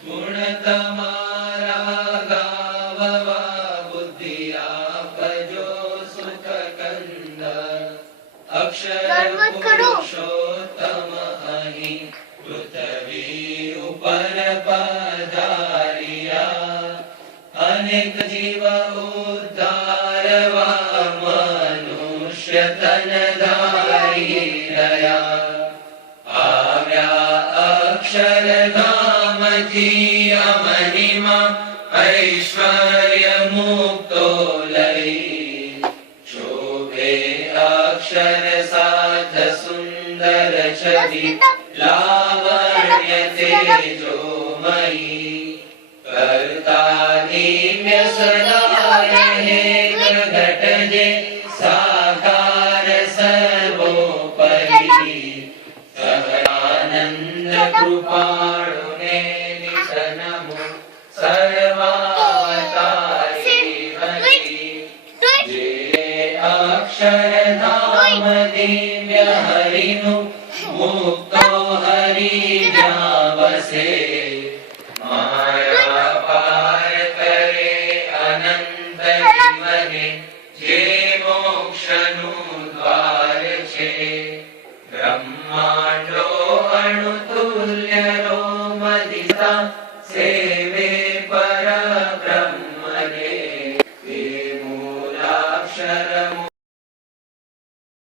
ગુણ તમારા ગાવવા બુદ્ધિ આપજો સુખ કંદ અક્ષર પુરુષોત્તમ અહીં પૃથ્વી ઉપર પધાર્યા અનેક જીવ ઉદ્ધારવા મનુષ્ય તન ધારી રહ્યા આવ્યા અક્ષરધામથી અમનિમાં ઐશ્વર્ય મુક્તો લઈ શોભે અક્ષર સાથ સુંદર છબી લાવણ્ય તેજોમયી કરતા દિવ્ય સદા રહે પ્રગટજે સાકાર સર્વોપરી સહજાનંદ કૃપાળુને નિત નમો સર્વાવતારી હરિ જે અક્ષરધામ દિવ્ય હરિનું મુક્તો હરિ જ્યાં વસે